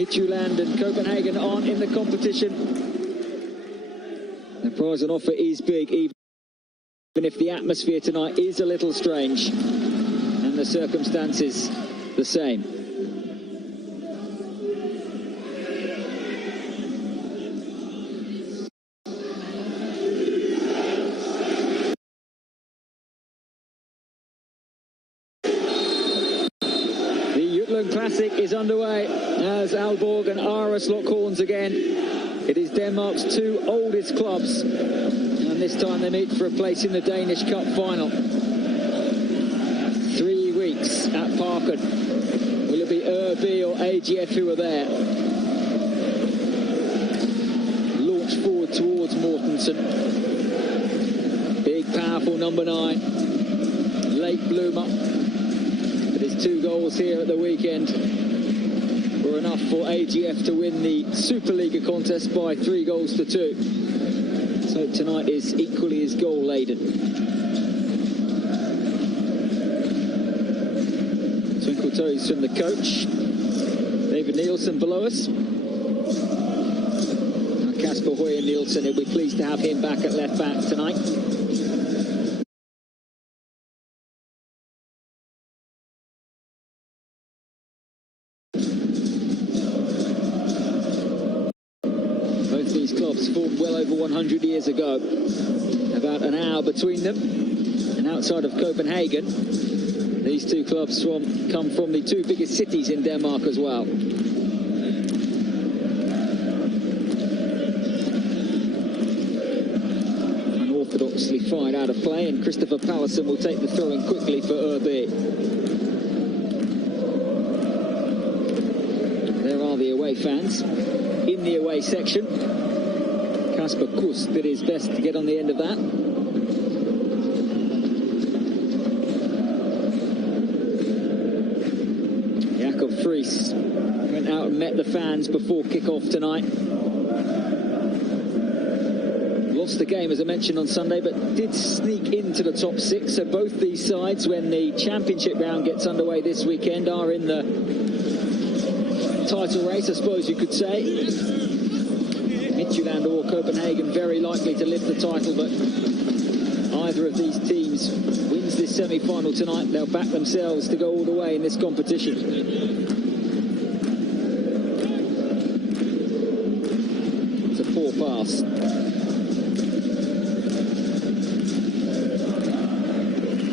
Midtjylland and Copenhagen aren't in the competition. The prize on offer is big, even if the atmosphere tonight is a little strange and the circumstances the same. Classic is underway as Aalborg and Aarhus lock horns again. It is Denmark's two oldest clubs, and this time they meet for a place in the Danish Cup final. 3 weeks at Parken. Will it be AaB or AGF who are there? Launch forward towards Mortensen. Big, powerful number 9. Late bloomer. His 2 goals here at the weekend were enough for AGF to win the Superliga contest by 3 goals to 2. So tonight is equally as goal laden. Twinkle toes from the coach. David Nielsen below us. Now Kasper Høyer Nielsen, he'll be pleased to have him back at left back tonight. Clubs formed well over 100 years ago. About an hour between them. And outside of Copenhagen, these 2 clubs come from the 2 biggest cities in Denmark as well. Unorthodoxly fired out of play, and Christopher Pallison will take the throw in quickly for AaB. There are the away fans in the away section. Kasper Kust did his best to get on the end of that. Jakob Friis went out and met the fans before kick-off tonight. Lost the game, as I mentioned, on Sunday, but did sneak into the top 6. So both these sides, when the championship round gets underway this weekend, are in the title race, I suppose you could say. Midtjylland or Copenhagen very likely to lift the title, but either of these teams wins this semi-final tonight, they'll back themselves to go all the way in this competition. It's a poor pass.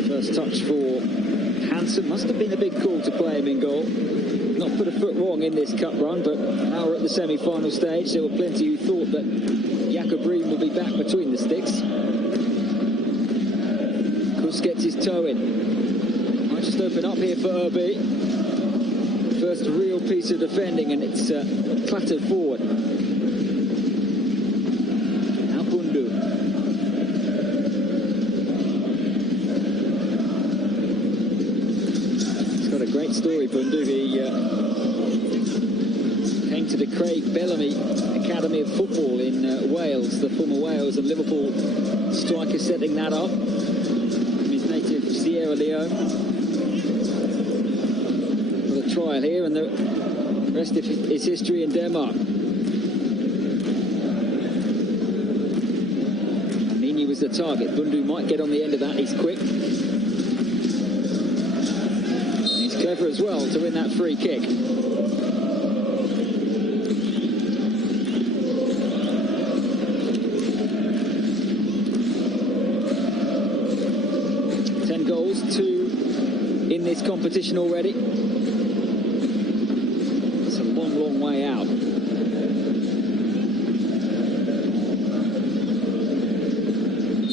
First touch for Hansen. Must have been a big call to play him in goal. Not put a foot wrong in this cup run, but now we're at the semi-final stage. There were plenty who thought that Jakob Ream would be back between the sticks. Kuss gets his toe in. Might just open up here for AaB. First real piece of defending, and it's clattered forward. Now Bundu. He's got a great story, Bundu. He came to the Craig Bellamy Academy of Football in Wales, the former Wales and Liverpool striker, setting that up from his native Sierra Leone. With a trial here, and the rest of his history in Denmark. Amini was the target. Bundu might get on the end of that. He's quick. And he's clever as well to win that free kick. Goals, 2 in this competition already. It's a long, long way out.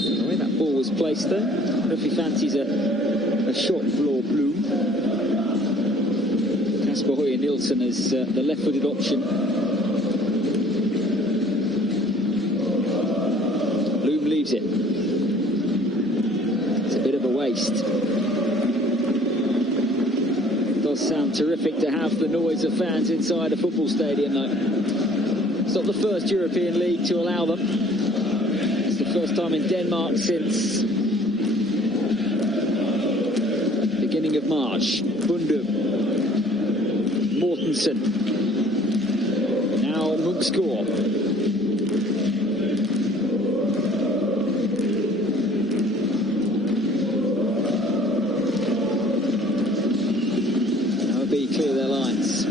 The way that ball was placed there, I don't know if he fancies a shot blå Bloom. Kasper Høyer Nielsen is the left-footed option. Bloom leaves it. Waste. It does sound terrific to have the noise of fans inside a football stadium, though. It's not the first European league to allow them. It's the first time in Denmark since beginning of March. Bundu. Mortensen. Munksgaard. AaB clear their lines.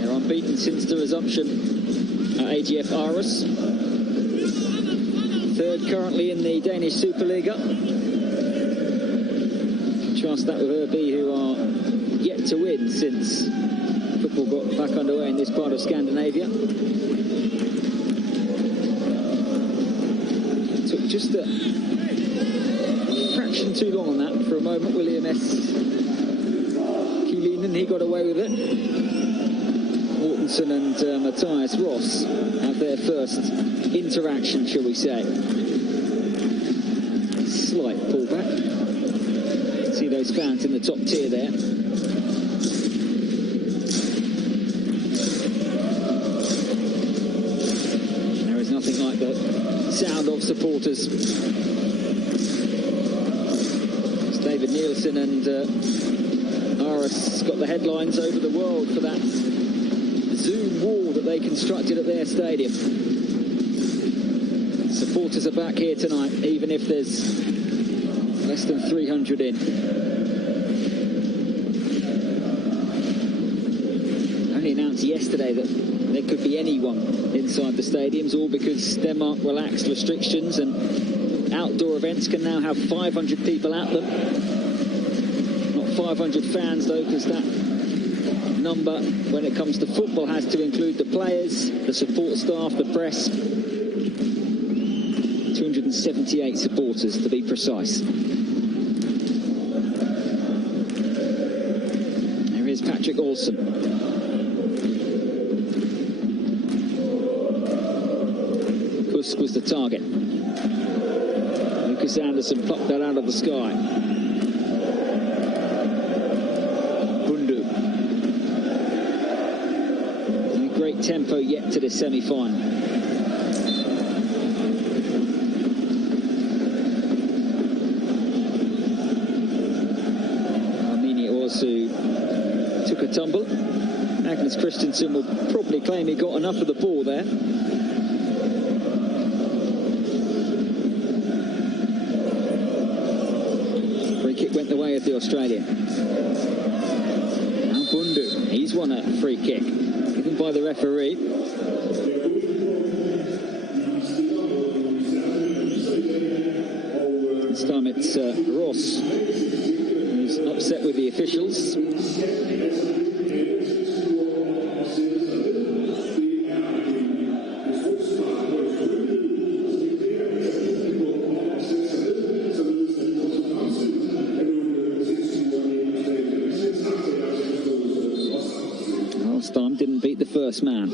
They're unbeaten since the resumption at AGF Aalborg. Third currently in the Danish Superliga. Contrast that with AaB, who are yet to win since football got back underway in this part of Scandinavia. Took just a fraction too long on that for a moment. William S. Kielinen, he got away with it. Mortensen and Matthias Ross have their first interaction, shall we say. Slight pullback. See those fans in the top tier there. There is nothing like the sound of supporters. It's David Nielsen and Aarhus got the headlines over the world for that Zoom wall that they constructed at their stadium. Supporters are back here tonight, even if there's less than 300 in. Only announced yesterday that there could be anyone inside the stadiums, all because Denmark relaxed restrictions and outdoor events can now have 500 people at them. Not 500 fans though, because that number, when it comes to football, has to include the players, the support staff, the press. 278 supporters to be precise. There is Patrick Olsen. Kusk was the target. Lucas Anderson plucked that out of the sky. Bundu. No great tempo yet to this semi-final. Who took a tumble. Magnus Christensen will probably claim he got enough of the ball there. Free kick went the way of the Australian. Now Bundu, he's won a free kick given by the referee. This time it's Ross who's upset with the officials. Last time didn't beat the first man.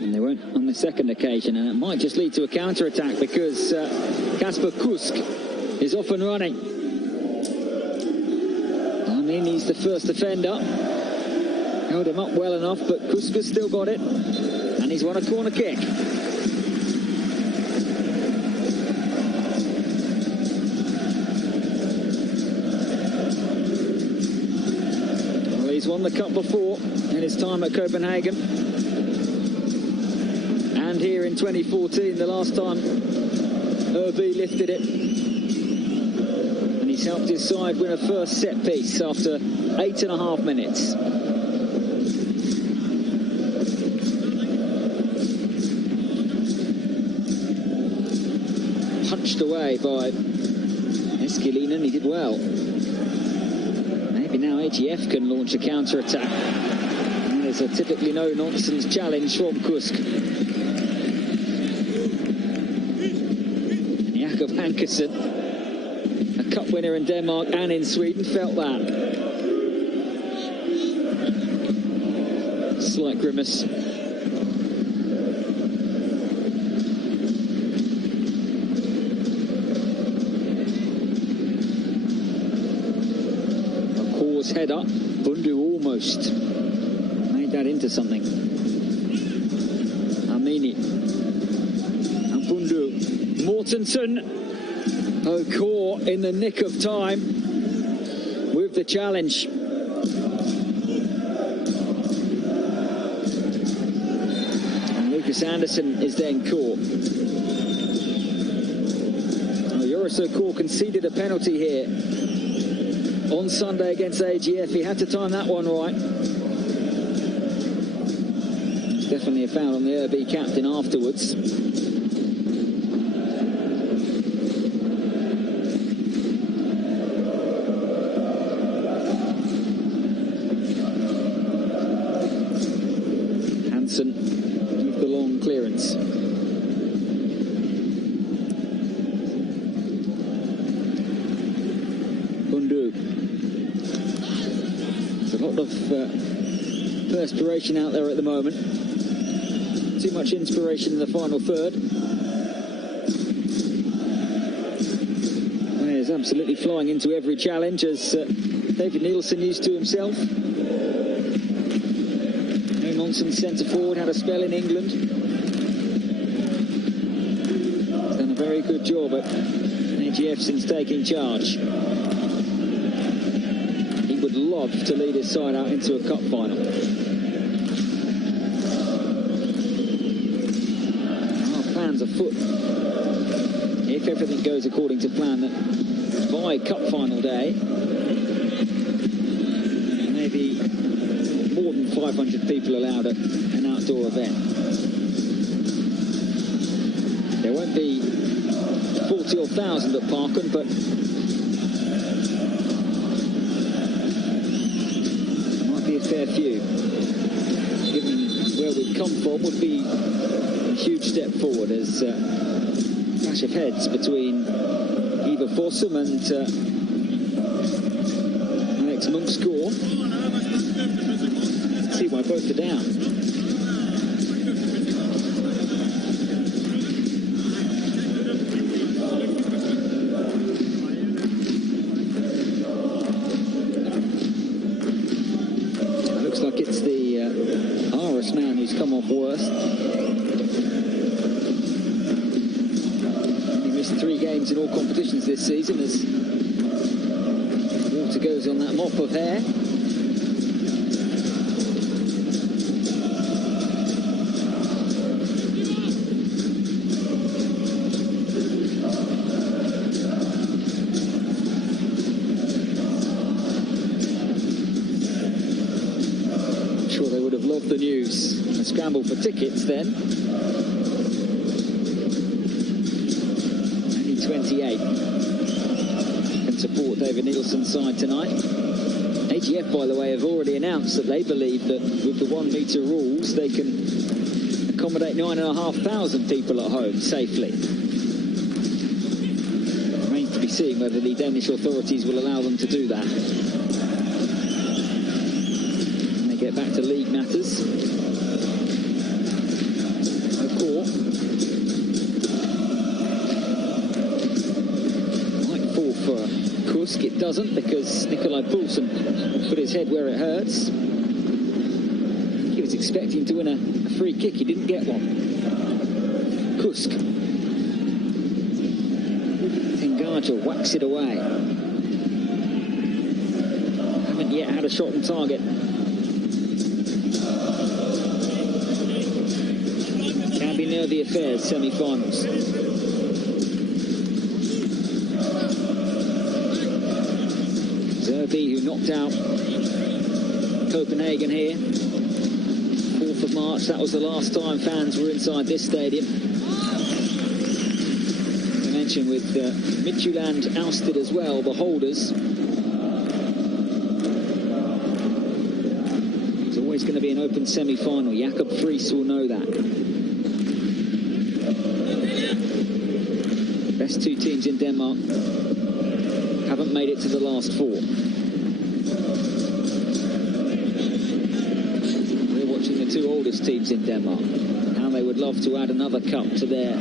And they won't on the second occasion, and it might just lead to a counter-attack because Kasper Kusk is off and running. I mean, he's the first offender. Held him up well enough, but Kusk has still got it. And he's won a corner kick. Well, he's won the cup before in his time at Copenhagen. And here in 2014, the last time AaB lifted it. And he's helped his side win a first set piece after 8.5 minutes. Punched away by Eskelinen, he did well. Maybe now AGF can launch a counter-attack. And there's a typically no-nonsense challenge from Kusk. Jakob Hankersen, a cup winner in Denmark and in Sweden, felt that. Slight grimace. A Kors header. Bundu almost made that into something. Amini. And Bundu. Mortensen, caught in the nick of time. the challenge. And Lucas Anderson is then caught. Well, conceded a penalty here on Sunday against AGF. He had to time that one right. It's definitely a foul on the AaB captain afterwards. Hansen with the long clearance. There's a lot of perspiration out there at the moment. Too much inspiration in the final third. And he's absolutely flying into every challenge, as David Nielsen used to himself. No nonsense centre forward, had a spell in England. He's done a very good job at AGF since taking charge. Would love to lead his side out into a cup final. Our plans afoot, if everything goes according to plan, that by cup final day, maybe more than 500 people allowed at an outdoor event. There won't be 40 or 1,000 at Parken, but a fair few, given where we've come from, would be a huge step forward, as clash of heads between Ivar Fossum and Alex Munksgaard. See why both are down. It's the Aarhus man who's come off worst. He missed 3 games in all competitions this season as water goes on that mop of hair. The news. A scramble for tickets then. Only 28 can support David Nielsen's side tonight. AGF, by the way, have already announced that they believe that with the 1 metre rules they can accommodate 9,500 people at home safely. It remains to be seen whether the Danish authorities will allow them to do that. Get back to league matters. Might fall for Kusk. It doesn't, because Nikolai Poulsen put his head where it hurts. He was expecting to win a free kick. He didn't get one. Kusk. Engaja whacks it away. Haven't yet had a shot on target. Can be near the affairs semi-finals. Zerby, who knocked out Copenhagen here. 4th of March, that was the last time fans were inside this stadium. I mentioned with Midtjylland ousted as well, the holders. It's always going to be an open semi-final. Jakob Friis will know that. Best 2 teams in Denmark haven't made it to the last 4. We're watching the 2 oldest teams in Denmark. How they would love to add another cup to their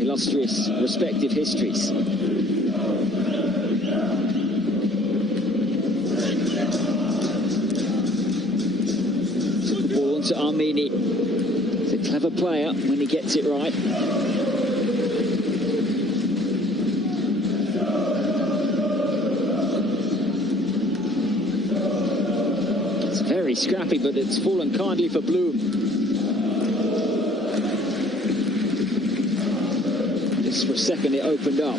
illustrious respective histories. Took the ball onto Armini. He's a clever player when he gets it right. Very scrappy, but it's fallen kindly for Bloom. Just for a second it opened up.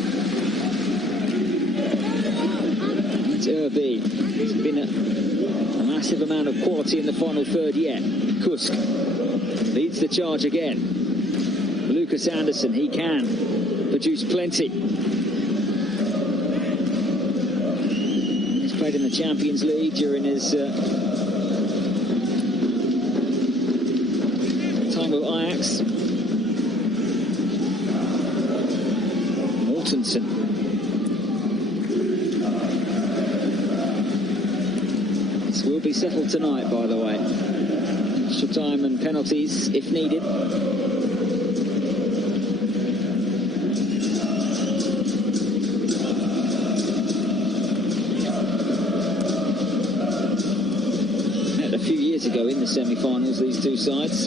It's AaB. There's been a massive amount of quality in the final third yet. Kusk leads the charge again. Lucas Anderson, he can produce plenty. He's played in the Champions League during his time with Ajax. Mortensen. This will be settled tonight, by the way. Extra time and penalties if needed. Met a few years ago in the semi-finals, these two sides.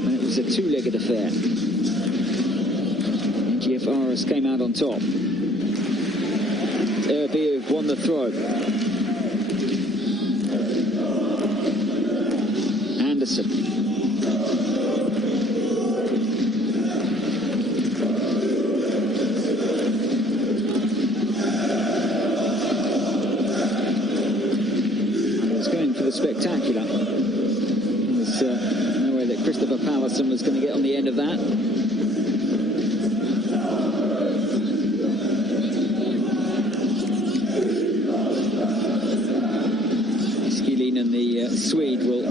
And it was a two-legged affair. AGF Aalborg came out on top. AaB have won the throw. Anderson. And it's going for the spectacular. There's no way that Christopher Pallerson was going to get on the end of that. And the Swede will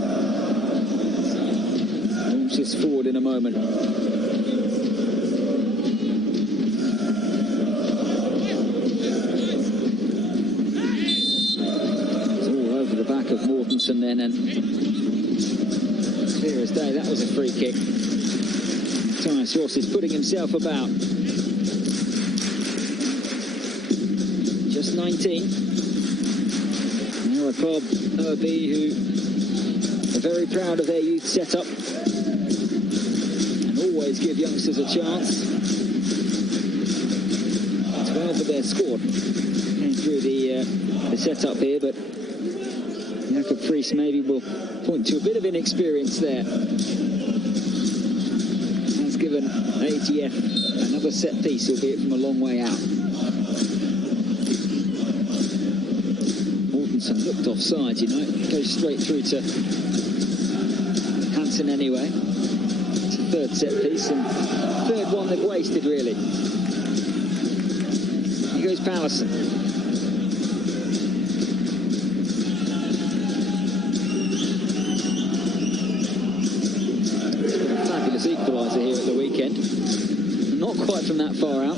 launch this forward in a moment. It's all over the back of Mortensen then, and clear as day, that was a free kick. Thomas Ross is putting himself about. Just 19. A club, AaB, who are very proud of their youth setup and always give youngsters a chance. 12 of their squad came through the setup here, but Jakob Friis maybe will point to a bit of inexperience there. Has given AGF another set piece, albeit from a long way out. Looked offside, you know, it goes straight through to Hansen anyway. It's a third set piece and third one they've wasted, really. Here goes Pallerson. A fabulous equaliser here at the weekend. Not quite from that far out.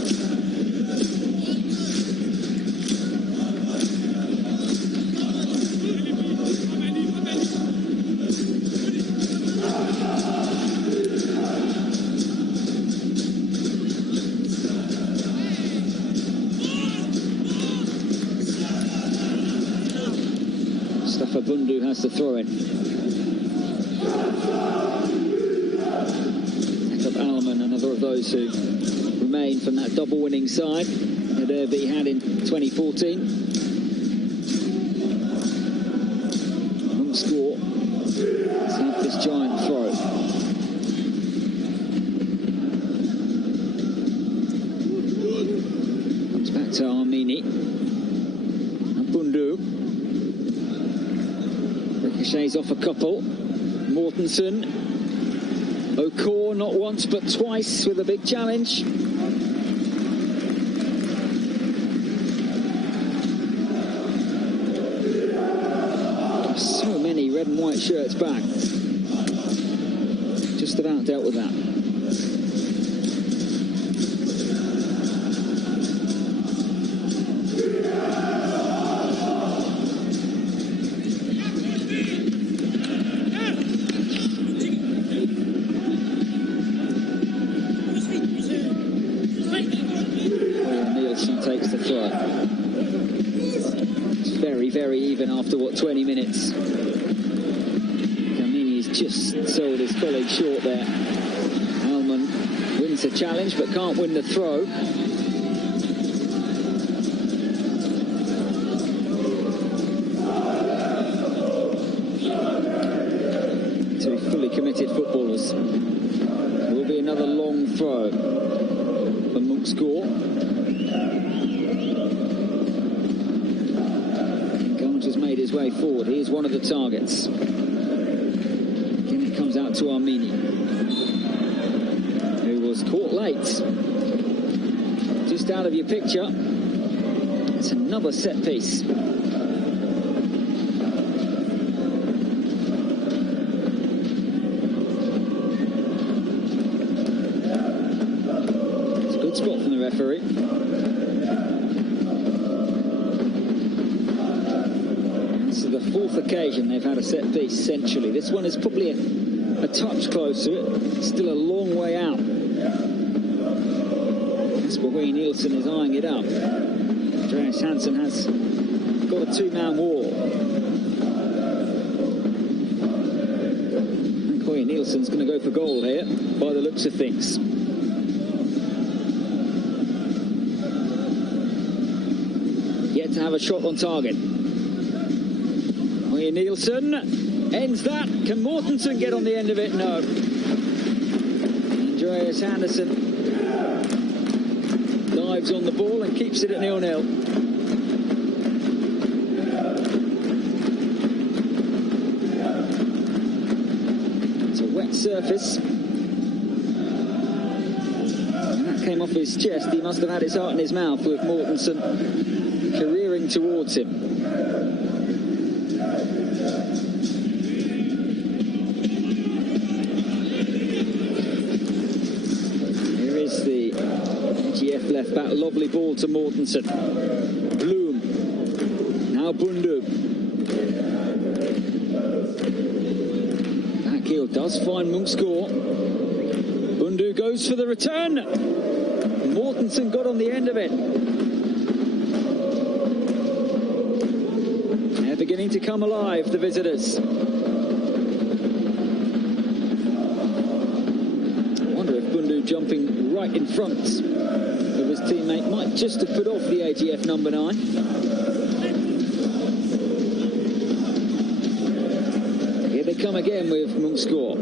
Bundu has to throw in. Jakob Alman, another of those who remain from that double winning side that AaB had in 2014. Mungsgaard has had this giant throw. Comes back to Armini. And Bundu. Ricochets off a couple. Mortensen. O'Core not once but twice with a big challenge. So many red and white shirts back. Just about dealt with that. Very even after, what, 20 minutes. Gamini's just sold his colleague short there. Alman wins the challenge but can't win the throw. goes. It will be another long throw for Munksgaard. Gant has made his way forward. He is one of the targets. Then it comes out to Armini, who was caught late. Just out of your picture. It's another set piece. It's a good spot from the referee. This is the fourth occasion they've had a set piece centrally. This one is probably a touch close to it. It's still a long way out. Boje Nielsen is eyeing it up. Andreas Hansen has got a two-man wall. And Boje Nielsen's going to go for goal here, by the looks of things. Yet to have a shot on target. Boje Nielsen ends that. Can Mortensen get on the end of it? No. Andreas Hansen dives on the ball and keeps it at 0-0. It's a wet surface. And that came off his chest. He must have had his heart in his mouth with Mortensen careering towards him. AGF left back, lovely ball to Mortensen. Bloom. Now Bundu. Back heel does find Munksgaard. Bundu goes for the return. Mortensen got on the end of it. They're beginning to come alive, the visitors. I wonder if Bundu jumping right in front of his teammate might just have put off the AGF number 9. Here they come again with Munksgaard.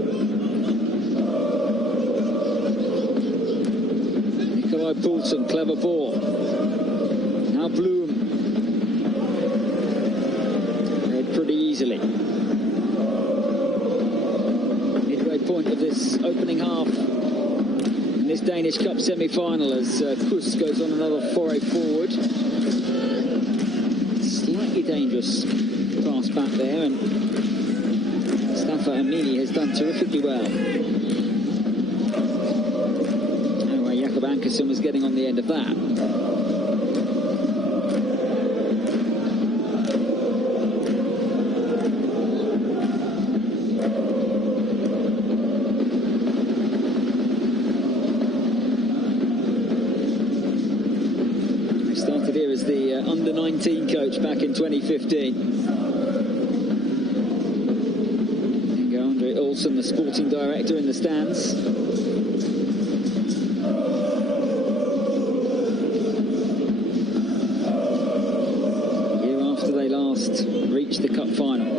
Nikolai Poulsen, clever ball. Now Bloom. Read pretty easily. Midway point of this opening half. This Danish Cup semi-final as Kuss goes on another foray forward. Slightly dangerous pass back there, and Staffan Armini has done terrifically well. Anyway, Jakob Ankersen was getting on the end of that. The under-19 coach back in 2015. Inge Andre Olsen, the sporting director, in the stands. A year after they last reached the cup final.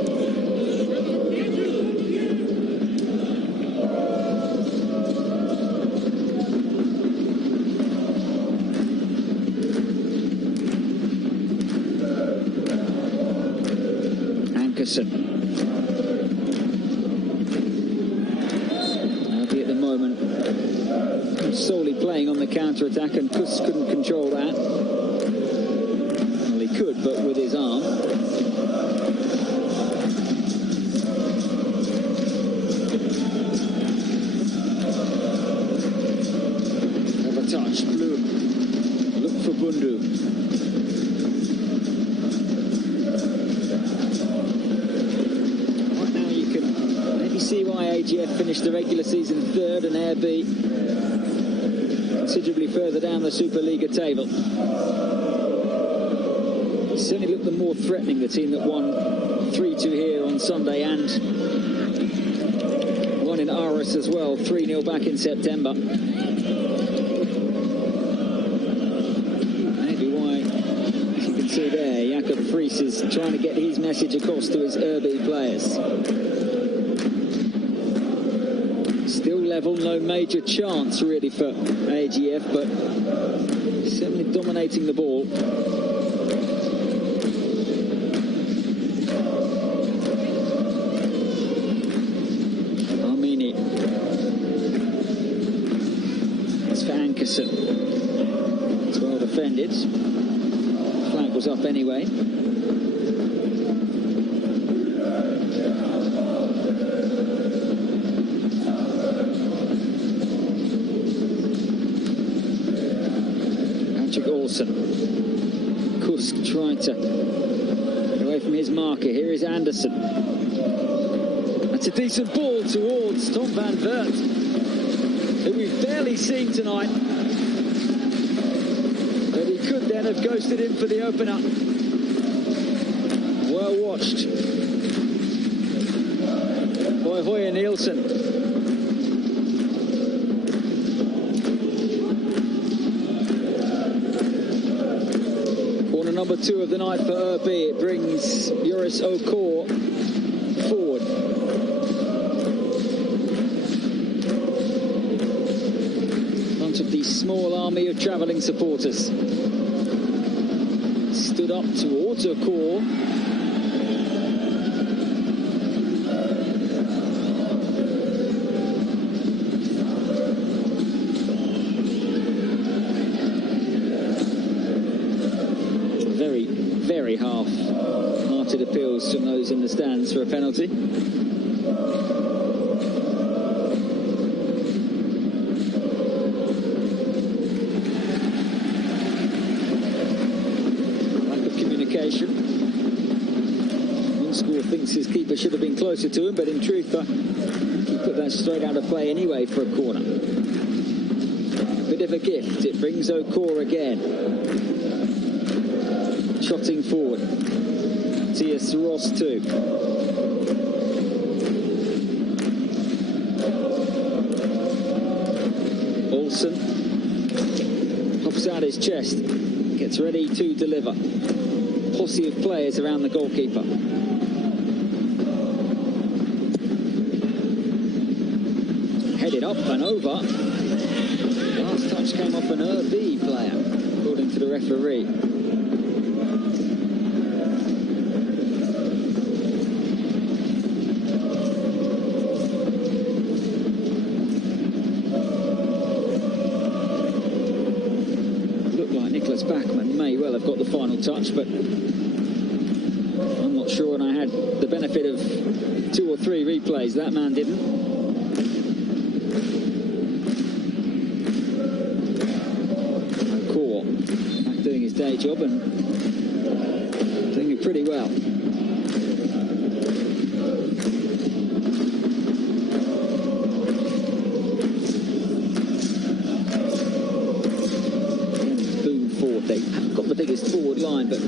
At the moment solely playing on the counter-attack, and Kuss couldn't control that. Well, he could, but with his arm. Have a touch. Bloom. Look for Bundu. See why AGF finished the regular season third and AaB considerably further down the Superliga table. Certainly looked the more threatening, the team that won 3-2 here on Sunday and won in Aarhus as well, 3-0 back in September. Maybe why, as you can see there, Jakob Friis is trying to get his message across to his AaB players. Still level, no major chance really for AGF, but certainly dominating the ball. Armini. It's for Ankerson. It's well defended. Flag was up anyway. Kusk tried to get away from his marker. Here is Anderson. That's a decent ball towards Tom van Vert, who we've barely seen tonight. But he could then have ghosted him for the opener. Well watched by Høje Nielsen. Number 2 of the night for AaB. It brings Joris Okor forward. In front of the small army of travelling supporters. Stood up towards Okor. Very half-hearted appeals from those in the stands for a penalty. Lack of communication. Moonschool thinks his keeper should have been closer to him, but in truth, he put that straight out of play anyway for a corner. Bit of a gift. It brings Okor again. Trotting forward. T.S. Ross too. Olsen pops out his chest, gets ready to deliver. Posse of players around the goalkeeper. Headed up and over. Last touch came off an AaB player, according to the referee. Backman may well have got the final touch, but I'm not sure, and I had the benefit of 2 or 3 replays. That man didn't. Okor back doing his day job and doing it pretty well. They haven't got the biggest forward line, but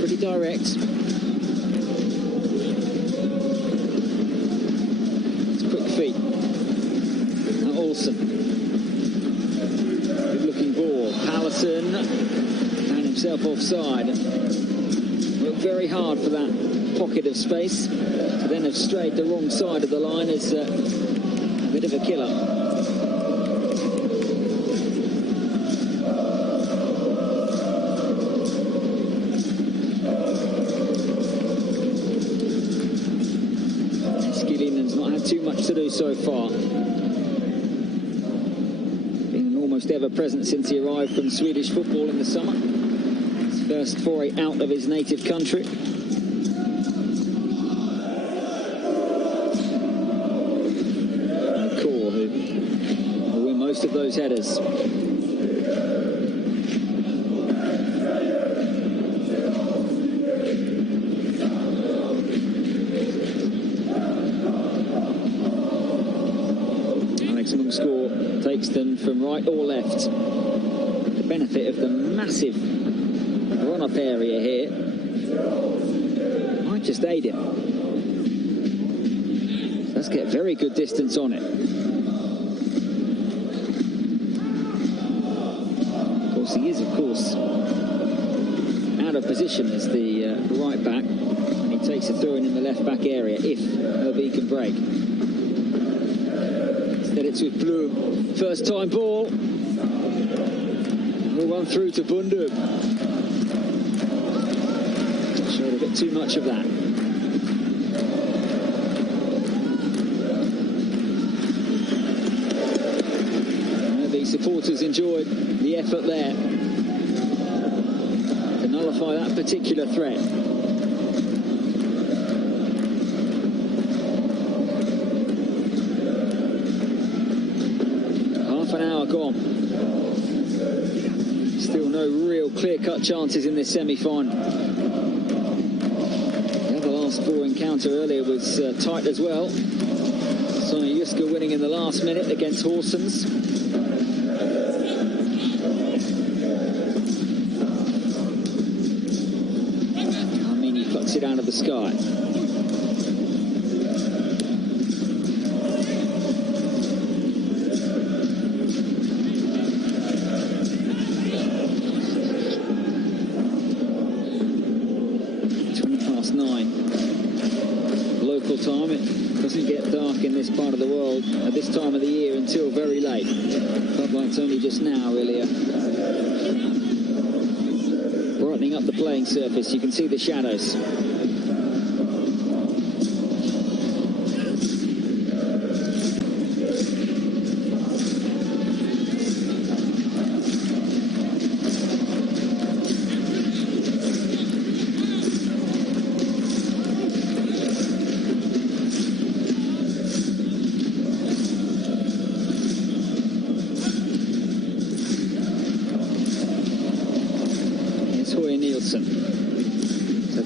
pretty direct. It's quick feet. Now Olsen. Good looking ball. Pallerson found himself offside. Worked very hard for that pocket of space. To then have strayed the wrong side of the line is a bit of a killer. Too much to do so far. Been an almost ever-present since he arrived from Swedish football in the summer. His first foray out of his native country. Okor, who will win most of those headers. Score takes them from right or left. The benefit of the massive run-up area here might just aid him. So let's get very good distance on it. Of course, he is, out of position as the right back, and he takes a throw in the left back area if AaB can break. Then it's with Bloom. First time ball. We'll run through to Bundu. Showed a bit too much of that. The supporters enjoyed the effort there to nullify that particular threat. Half an hour gone. Still no real clear-cut chances in this semi-final. The other last four encounter earlier was tight as well. SønderjyskE winning in the last minute against Horsens. It out of the sky. (9:20) local time. It doesn't get dark in this part of the world at this time of the year until very late. Floodlight's only just now really brightening up the playing surface. You can see the shadows.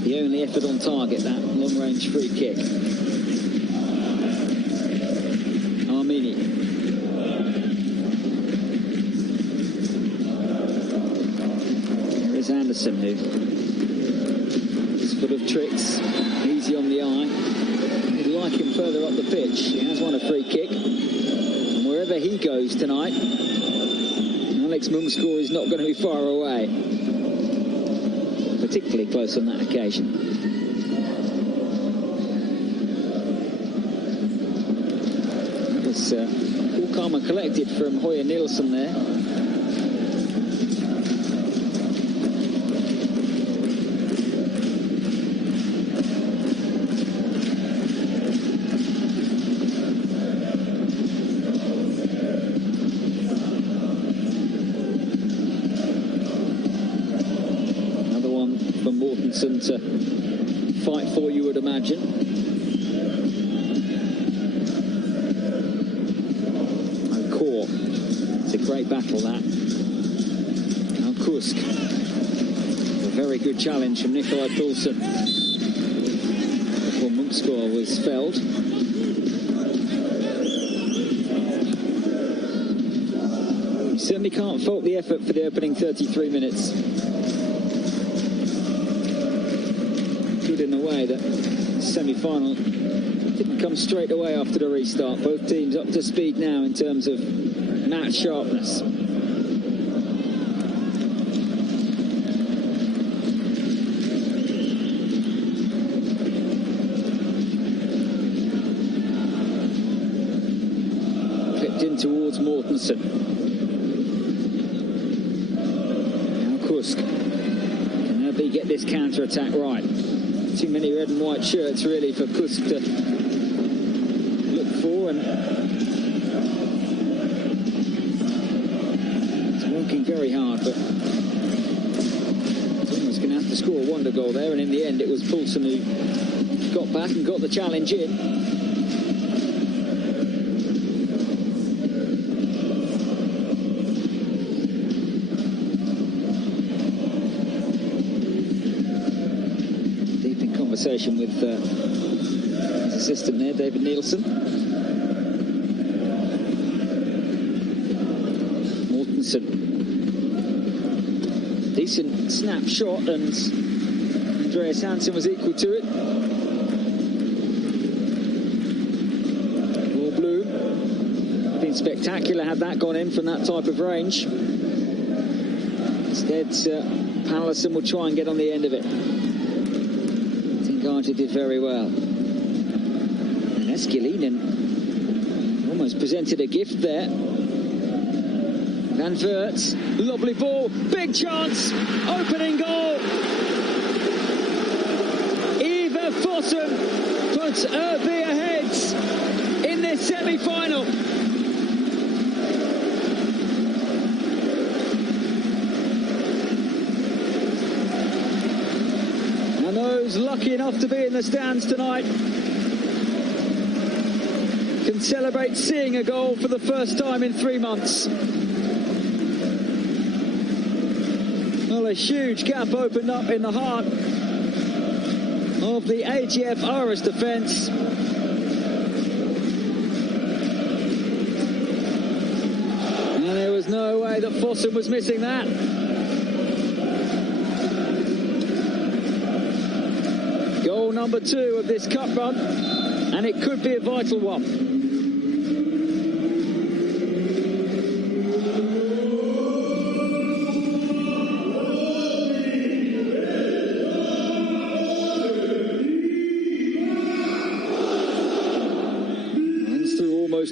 The only effort on target, that long-range free kick. Armini. There is Anderson, who is full of tricks, easy on the eye. You'd like him further up the pitch. He has won a free kick. And wherever he goes tonight, Alex Mumsgaard is not going to be far away. Particularly close on that occasion. That was all calm and collected from Høje Nielsen there. To fight for, you would imagine. And Core. It's a great battle, that. Now Kusk. A very good challenge from Nikolai Poulsen before Mumsgaard was felled. You certainly can't fault the effort for the opening 33 minutes. In a way that semi-final didn't come straight away after the restart. Both teams up to speed now in terms of match sharpness. Flipped in towards Mortensen. Now Kusk. Can AaB get this counter-attack right? Too many red and white shirts really for Kusk to look for, and it's working very hard, but he's almost going to have to score a wonder goal there, and in the end it was Poulsen who got back and got the challenge in. Conversation with his assistant there, David Nielsen. Mortensen. Decent snapshot, and Andreas Hansen was equal to it. Or Bloom. Been spectacular had that gone in from that type of range. Instead, Pallison will try and get on the end of it. He did very well. And Eskelinen Almost presented a gift there. Van Vert, lovely ball, big chance, opening goal. Eva Fossum puts AaB ahead in this semi-final. And those lucky enough to be in the stands tonight can celebrate seeing a goal for the first time in 3 months. Well, a huge gap opened up in the heart of the AGF Aarhus defence. And there was no way that Fossum was missing that. Goal number 2 of this cup run, and it could be a vital one.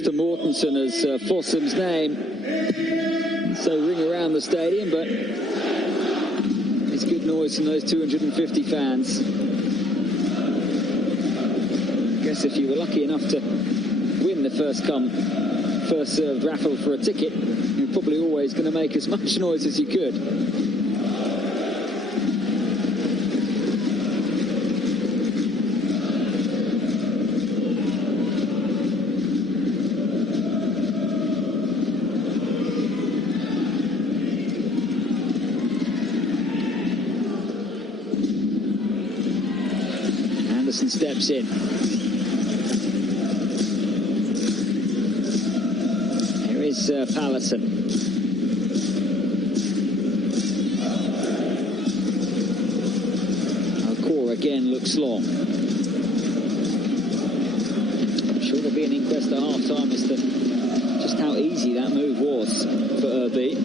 To Mortensen as Fossum's name, so ring around the stadium, but it's good noise from those 250 fans. I guess if you were lucky enough to win the first served raffle for a ticket, you're probably always going to make as much noise as you could. Steps in. There is Pallison. Core again looks long. I'm sure there'll be an inquest at half time as to just how easy that move was for AaB.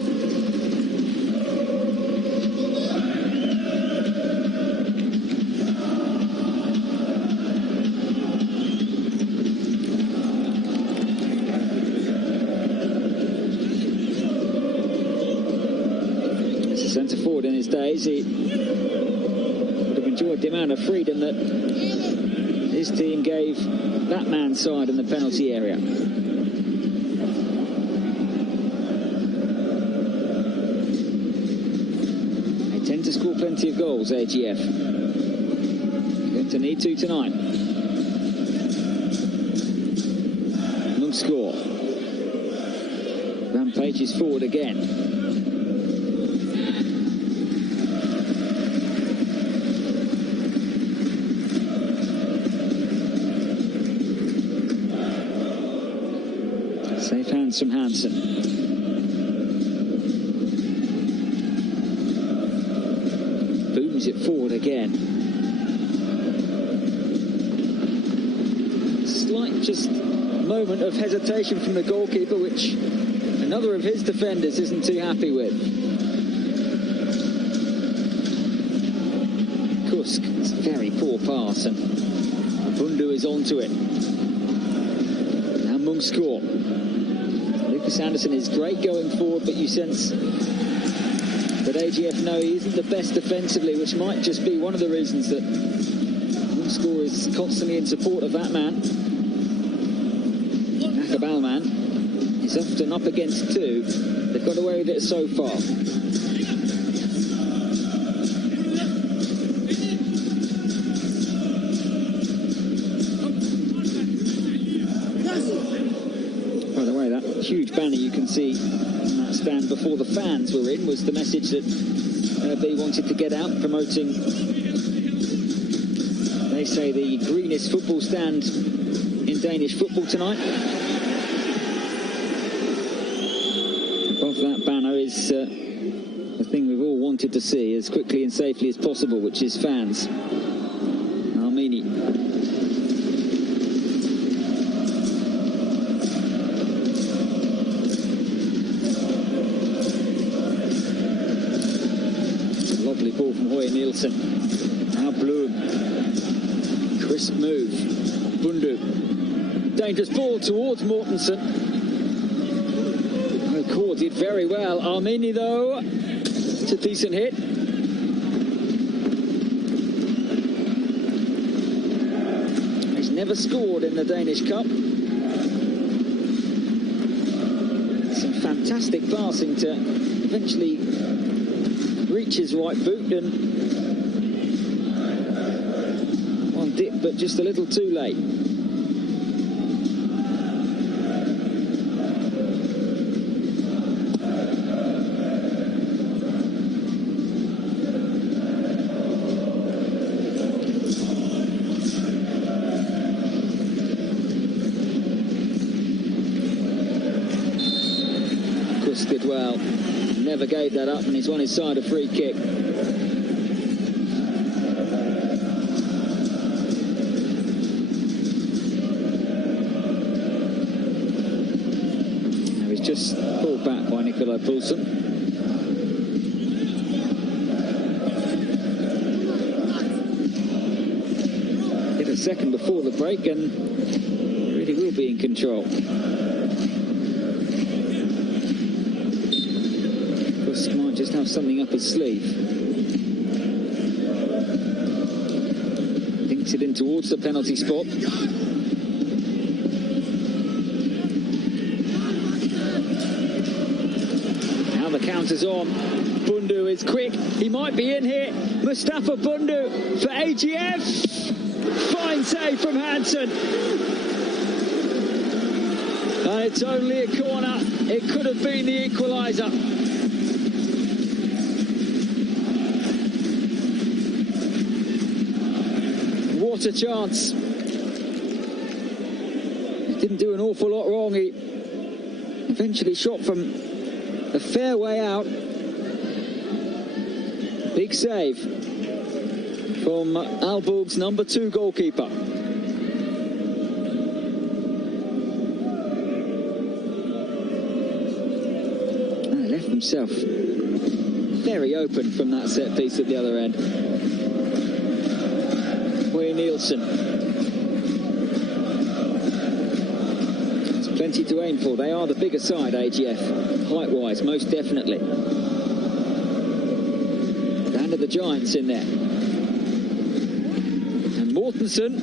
Centre forward in his days, he would have enjoyed the amount of freedom that his team gave that man's side in the penalty area. They tend to score plenty of goals, AGF. Going to need to tonight. Score. Rampage is forward again. Safe hands from Hansen. Booms it forward again. Slight just moment of hesitation from the goalkeeper, which another of his defenders isn't too happy with. Kusk, it's a very poor pass, and Bundu is onto it. Now Mungscore. Lucas Anderson is great going forward, but you sense that AGF know he isn't the best defensively, which might just be one of the reasons that Mungscore is constantly in support of that man. Balman is often up against two. They've got away with it so far. By the way, that huge banner you can see on that stand before the fans were in was the message that they wanted to get out, promoting, they say, the greenest football stand in Danish football tonight. That banner is the thing we've all wanted to see as quickly and safely as possible, which is fans. Armini. Lovely ball from Høje Nielsen. Now Bloom. Crisp move. Bundu. dangerous ball towards Mortensen. Caught it very well. Armini, though, it's a decent hit. He's never scored in the Danish Cup. Some fantastic passing to eventually reach his right boot, and one dip, but just a little too late. Did well, never gave that up, and he's on his side, a free kick. Now he's just pulled back by Nikolai Poulsen. Hit a second before the break and really will be in control. Might just have something up his sleeve. Dinks it in towards the penalty spot. Now the counter's on. Bundu is quick. He might be in here. Mustafa Bundu for AGF. Fine save from Hansen. And it's only a corner. It could have been the equaliser. What a chance. He didn't do an awful lot wrong. He eventually shot from a fair way out. Big save from Aalborg's number 2 goalkeeper. And he left himself very open from that set piece at the other end. Nielsen. There's plenty to aim for. They are the bigger side, AGF, height-wise, most definitely. Down to the Giants in there. And Mortensen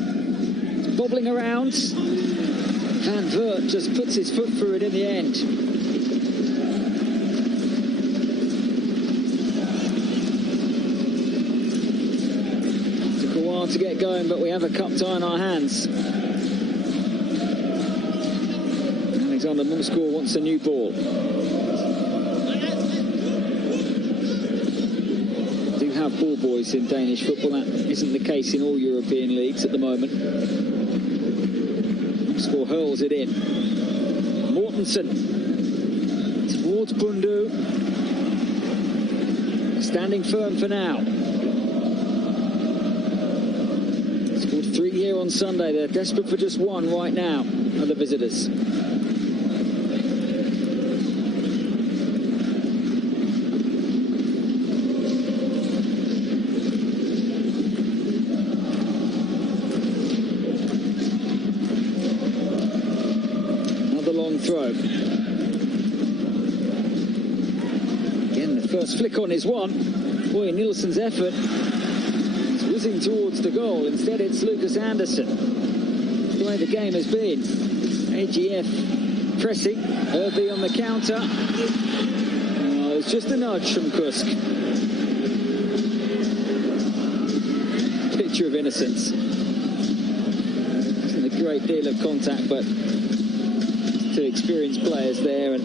is bobbling around. Van Vert just puts his foot through it in the end. To get going, but we have a cup tie in our hands. Alexander Mumsgaard wants a new ball. We do have ball boys in Danish football. That isn't the case in all European leagues at the moment. Mumsgaard hurls it in. Mortensen towards Bundu. Standing firm for now. 3 here on Sunday. They're desperate for just one right now, are the visitors. Another long throw. Again, the first flick on is one. Boy, Nielsen's effort. Whizzing towards the goal. Instead, it's Lucas Anderson. That's the way the game has been. AGF pressing. AaB on the counter. Oh, it's just a nudge from Kusk. Picture of innocence. Isn't a great deal of contact, but 2 experienced players there, and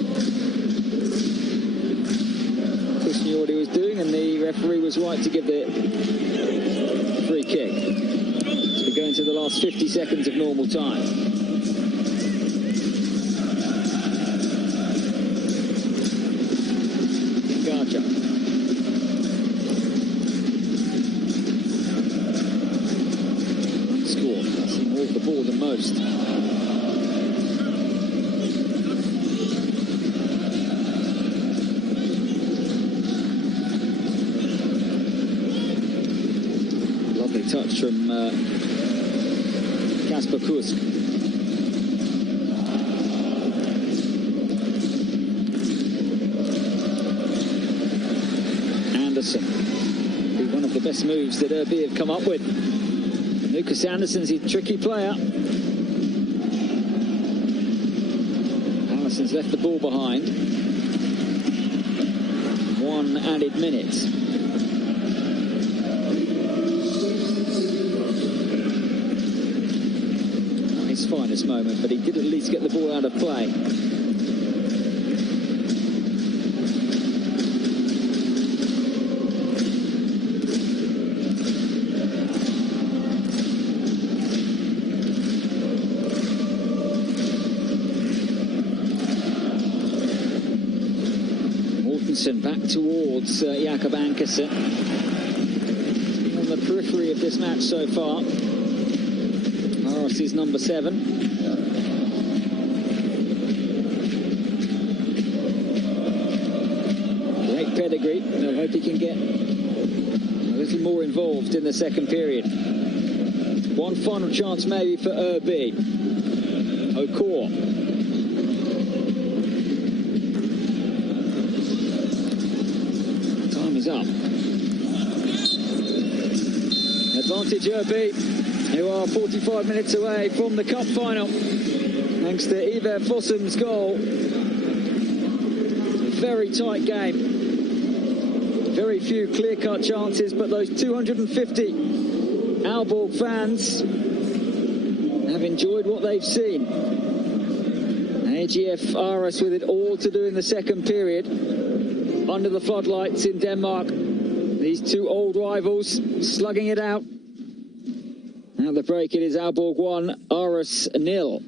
Kusk knew what he was doing, and the referee was right to give the free kick. So we're going to the last 50 seconds of normal time. Garcha. Score. That's more of the ball than most. Touch from Kasper Kusk. best moves that AaB have come up with. Lucas Anderson's a tricky player. Allison's left the ball behind. 1 added minute. Not his finest moment, but he did at least get the ball out of play. Back towards Jakob Ankersen. On the periphery of this match so far. Aarhus is number 7. Great pedigree. I hope he can get a little more involved in the second period. One final chance maybe for AaB. Okor. Up. Advantage AaB, who are 45 minutes away from the cup final, thanks to Iver Fossum's goal. A very tight game. Very few clear-cut chances, but those 250 Aalborg fans have enjoyed what they've seen. AGF Aarhus with it all to do in the second period. Under the floodlights in Denmark. These two old rivals slugging it out. At the break, it is Aalborg 1, Aarhus 0.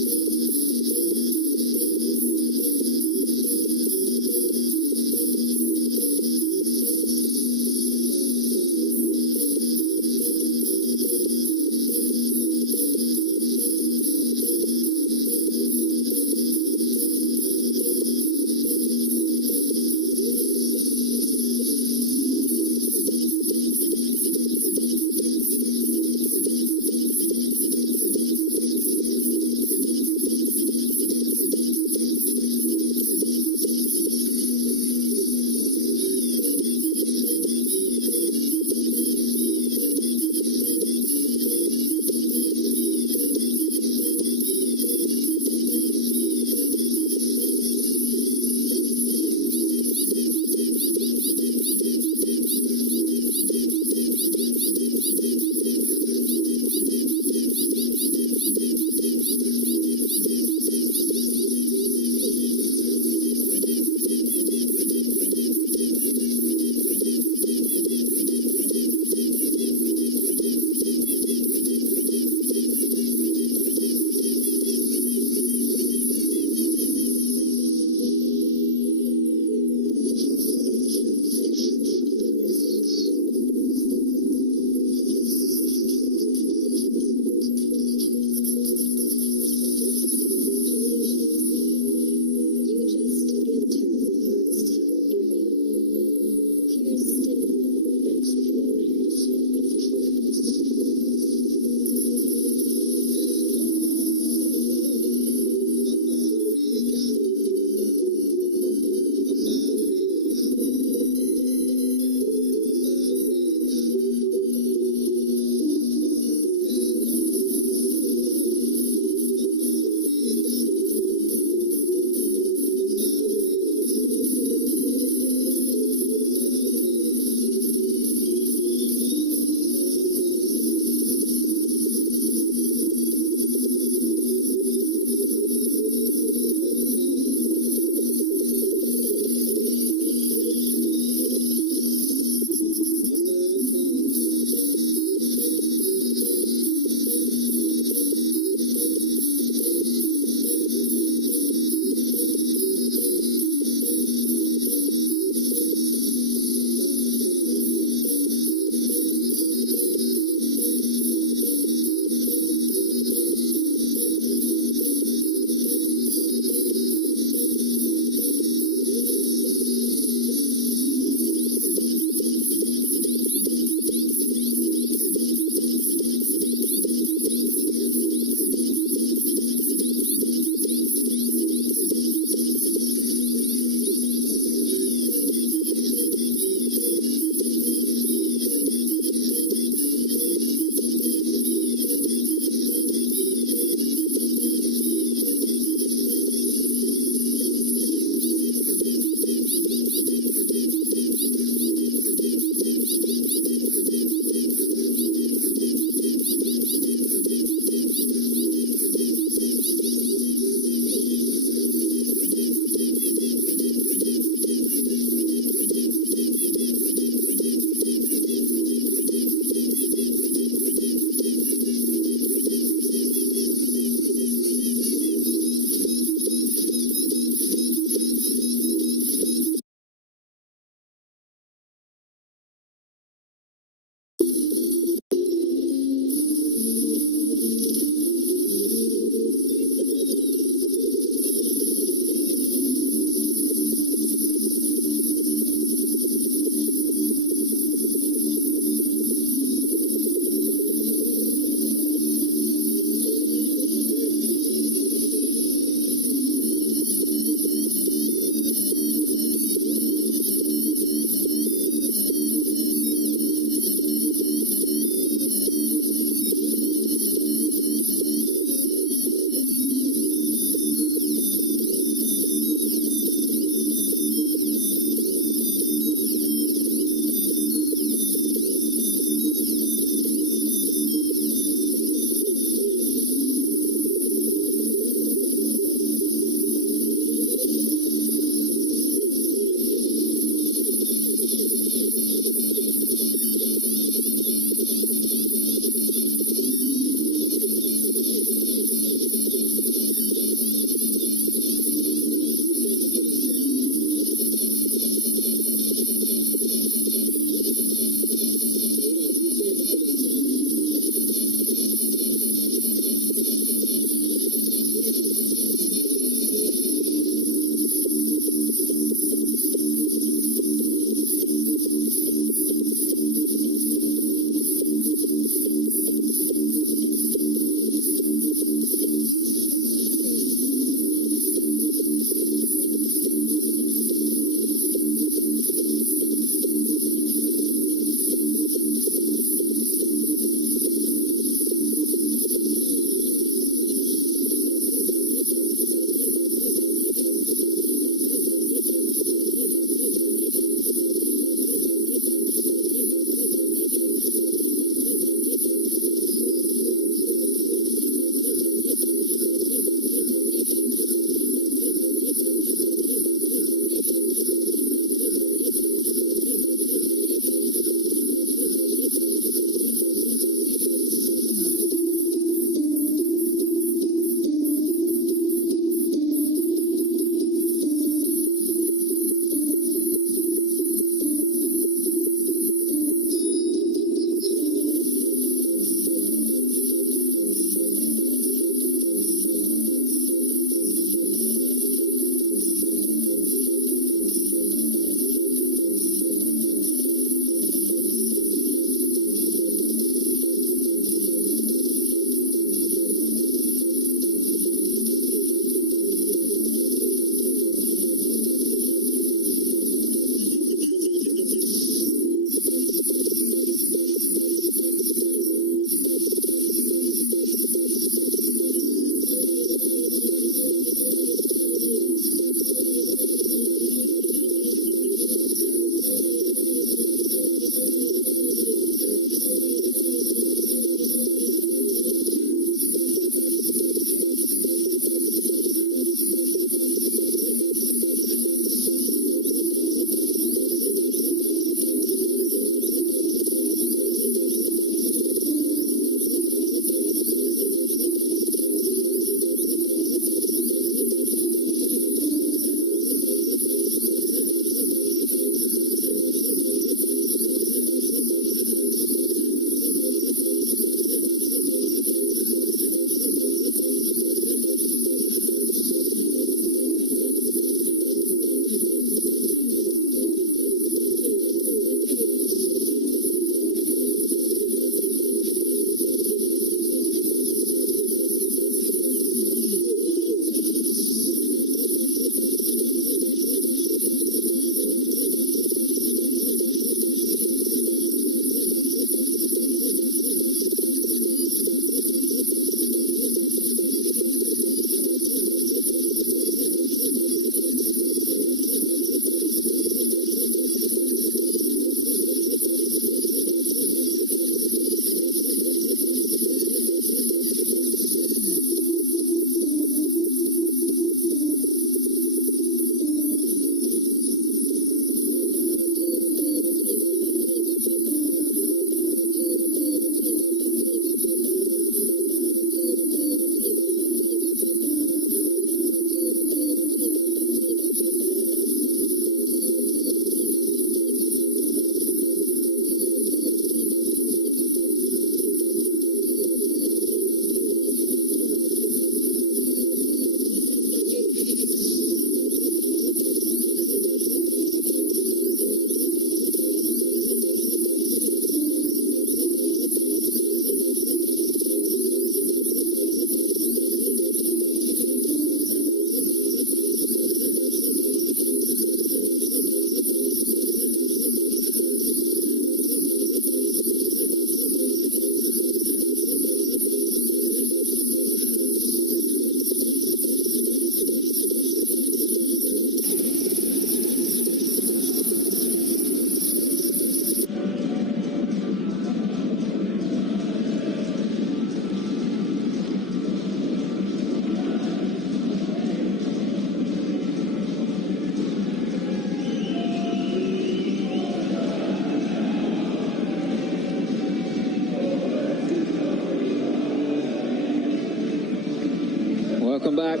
Welcome back.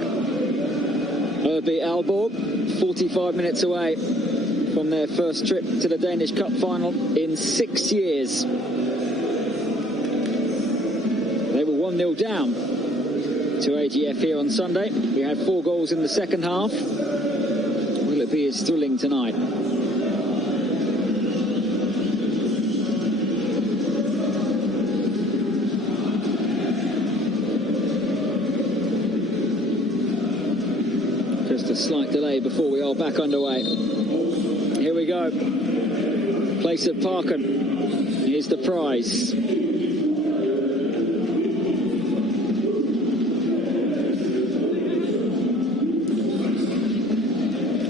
AaB Aalborg, 45 minutes away from their first trip to the Danish Cup final in 6 years. They were 1-0 down to AGF here on Sunday. We had 4 goals in the second half. Will it be as thrilling tonight? Just a slight delay before we are back underway. Here we go. Place at Parken. Here's the prize.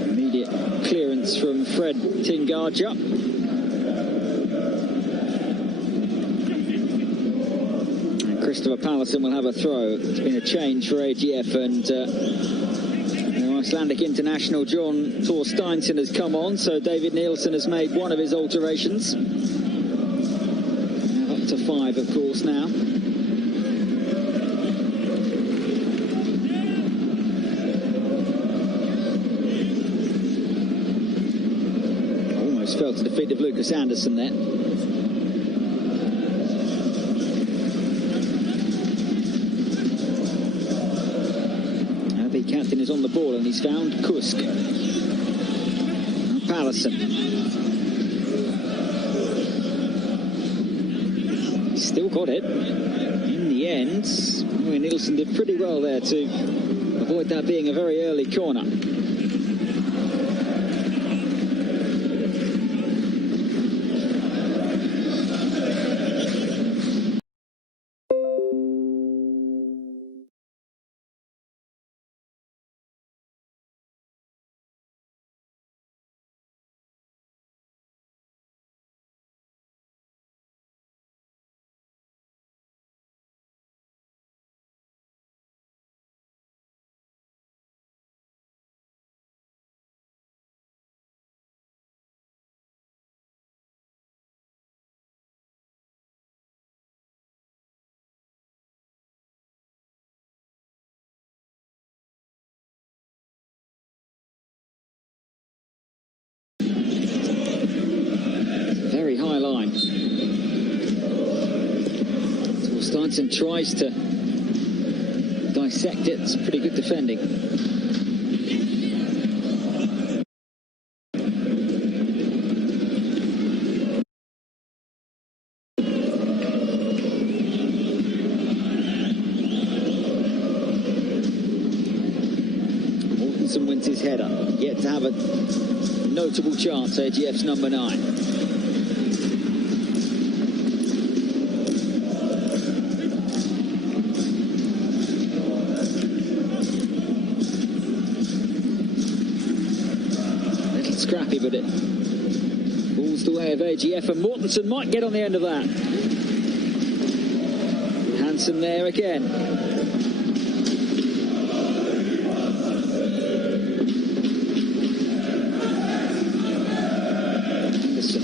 Immediate clearance from Fred Tingaja. Christopher Pallison will have a throw. It's been a change for AGF, and Icelandic international John Thorsteinsson has come on, so David Nielsen has made one of his alterations. Up to 5, of course, now. Almost fell to the feet of Lucas Anderson there. The captain is on the ball and he's found Kusk. Pallison. Still got it. In the end, Nielsen did pretty well there to avoid that being a very early corner. Very high line. Thorsteinsson tries to dissect it. It's pretty good defending. Mortensen wins his header. Yet to have a notable chance, AGF's number 9. Scrappy, but it falls the way of AGF, and Mortensen might get on the end of that. Hansen there again. Anderson.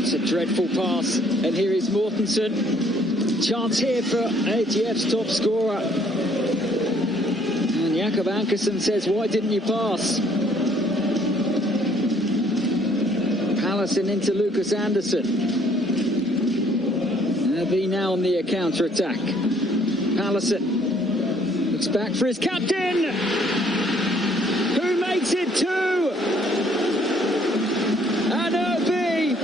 It's a dreadful pass, and here is Mortensen. Chance here for AGF's top scorer. Jakob Ankersen says, why didn't you pass? Pallison into Lucas Anderson. AaB now on the counter-attack. Pallison looks back for his captain, who makes it 2. And AaB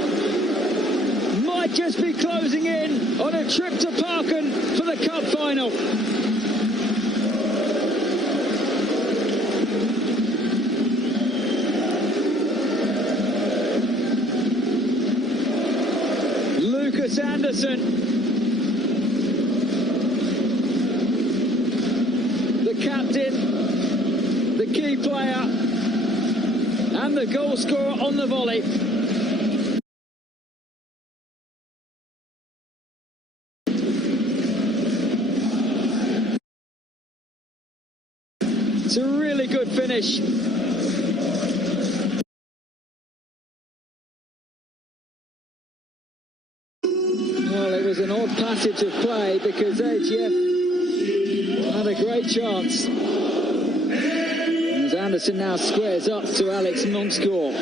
might just be closing in on a trip to Parken for the cup final. Lucas Anderson, the captain, the key player, and the goal scorer on the volley. It's a really good finish. Well, it was an odd passage of play because AGF had a great chance. As Anderson now squares up to Alex Nonscore.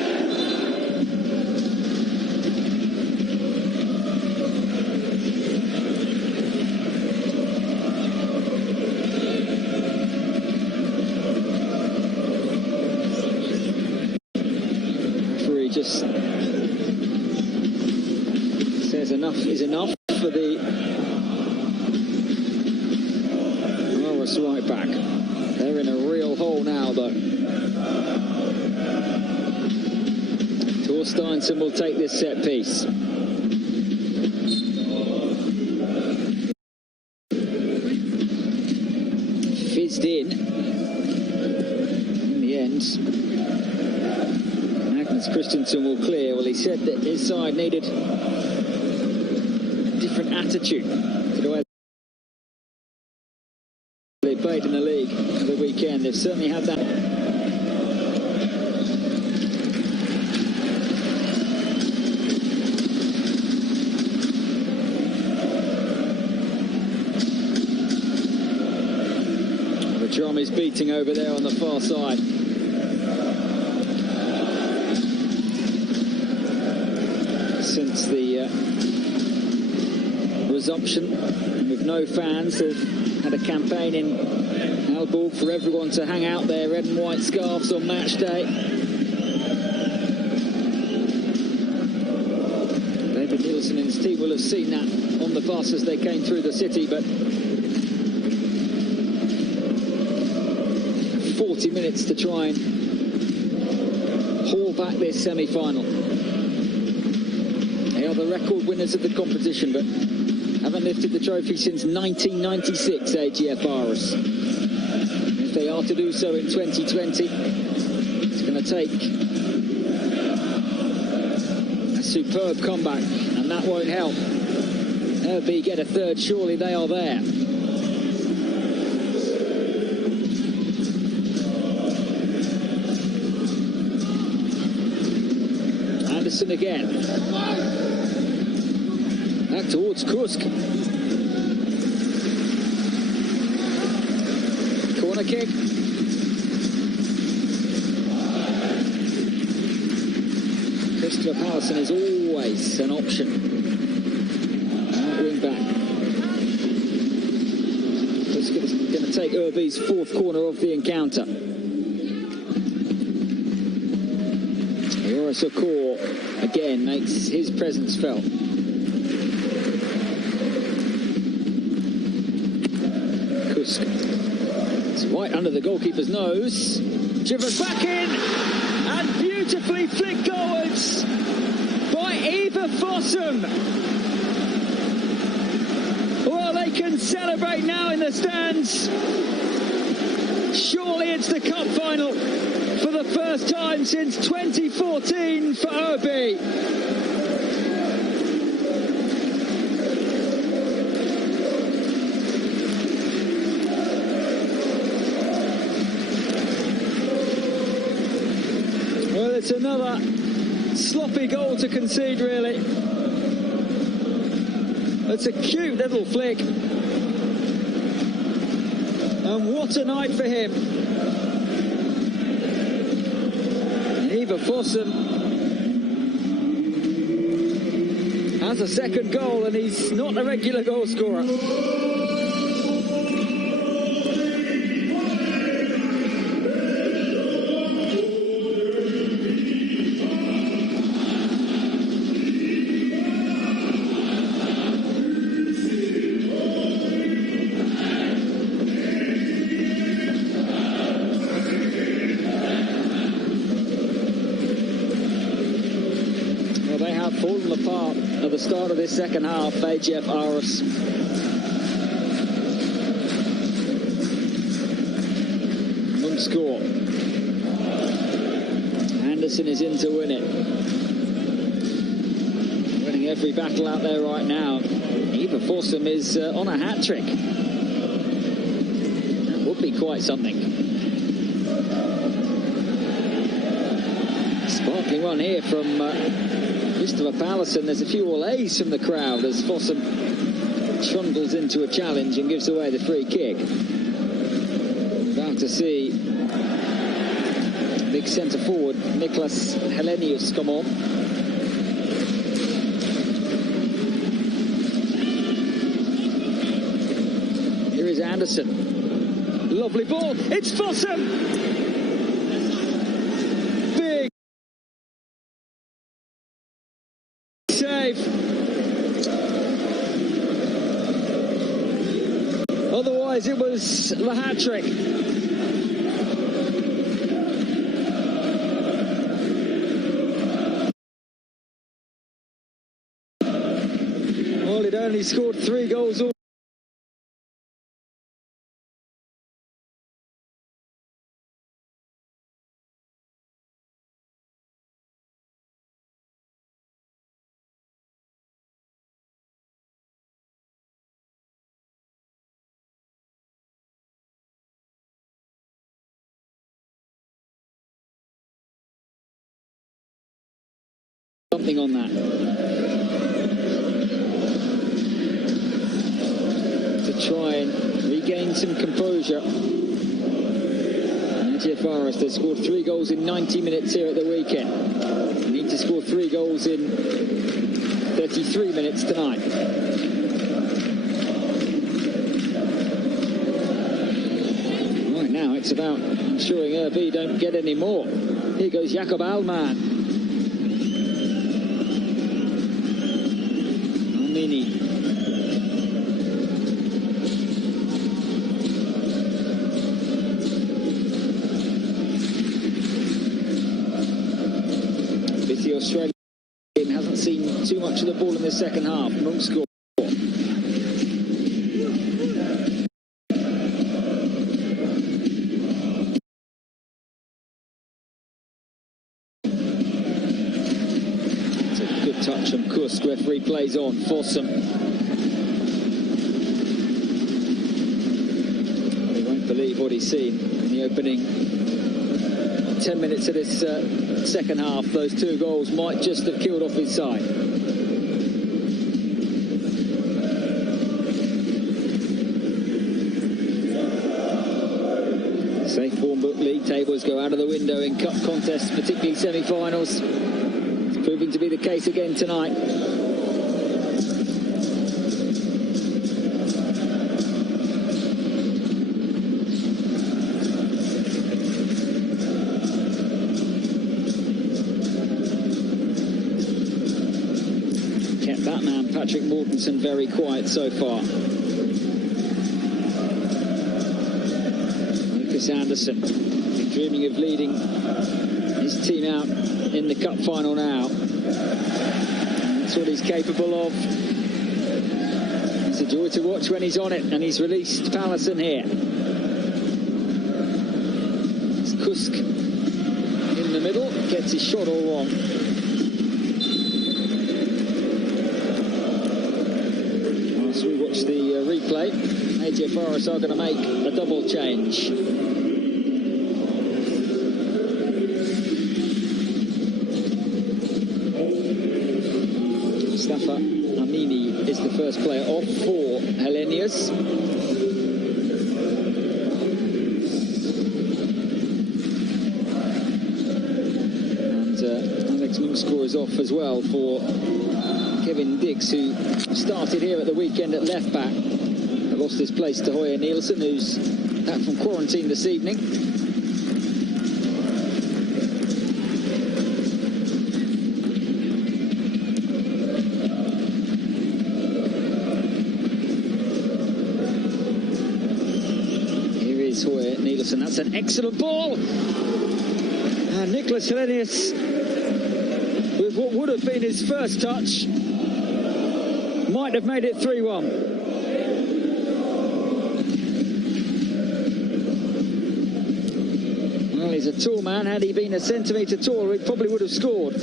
Referee just says enough is enough for the Aarhus right back. They're in a real hole now, though. Torsteinsson will take this set piece. Fizzed in the end. Magnus Christensen will clear. Well, he said that his side needed a different attitude to the way they played in the league for the weekend. They've certainly had that. The drum is beating over there on the far side. Since the resumption, with no fans, they've had a campaign in Aalborg for everyone to hang out their red and white scarves on match day. David Nielsen and his team will have seen that on the bus as they came through the city, but 40 minutes to try and haul back this semi-final. They are the record winners of the competition, but haven't lifted the trophy since 1996, AGF Aalborg. If they are to do so in 2020, it's going to take a superb comeback, and that won't help. AaB get a third, surely they are there. Anderson again. Back towards Kusk. Corner kick. Christopher Pallison is always an option. Wing back. Kusk is going to take AaB's fourth corner of the encounter. Sokor again makes his presence felt. Kusk. It's right under the goalkeeper's nose. Drivers back in and beautifully flicked goalwards by Eva Fossum. Well, they can celebrate now in the stands. Surely it's the cup final for the first time since 2014 for AaB. Well, it's another sloppy goal to concede, really. It's a cute little flick. And what a night for him. Eva Fossum has a second goal, and he's not a regular goal scorer. Fallen apart at the start of this second half, AGF Aalborg. Nonscore. Anderson is in to win it. Winning every battle out there right now. Eva Fossum is on a hat-trick. That would be quite something. Sparkling one here from Christopher Pallison. There's a few all A's from the crowd as Fossum trundles into a challenge and gives away the free kick. About to see big centre forward Nicholas Helenius come on. Here is Anderson. Lovely ball. It's Fossum. Big save. Otherwise it was the hat-trick. Well, it only scored 3 goals. Something on that to try and regain some composure. AGF Aalborg has scored 3 goals in 90 minutes here at the weekend. They need to score 3 goals in 33 minutes tonight. Right now it's about ensuring AaB don't get any more. Here goes Jacob Alman. The Australian hasn't seen too much of the ball in the second half. Monk score. It's a good touch from Kusk. Referee plays on. Fossum. He won't believe what he's seen in the opening 10 minutes of this second half. Those 2 goals might just have killed off his side. Safe form book league tables go out of the window in cup contests, particularly semi-finals. It's proving to be the case again tonight. That man, Patrick Mortensen, very quiet so far. Lucas Anderson, dreaming of leading his team out in the cup final now. That's what he's capable of. It's a joy to watch when he's on it, and he's released Pallison here. It's Kusk in the middle, gets his shot all wrong. We watch the replay. AGF Aalborg are going to make a double change. Mustafa Amini is the first player off for Helenius. And Alex Munkscore is off as well for Kevin Diggs, who started here at the weekend at left back. Lost his place to Hoyer Nielsen, who's back from quarantine this evening. Here is Hoyer Nielsen. That's an excellent ball. And Nicholas Helenius, with what would have been his first touch, might have made it 3-1. Well, he's a tall man. Had he been a centimetre taller, he probably would have scored.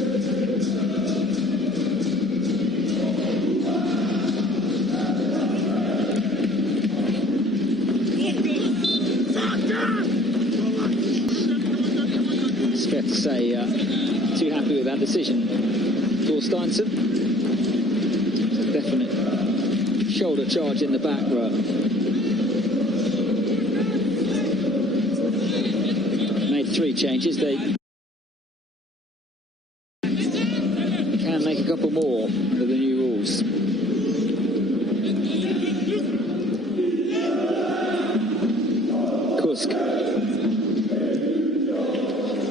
It's fair to say, too happy with that decision. for Steinson. Definite shoulder charge in the back, but made 3 changes. They can make a couple more under the new rules. Kusk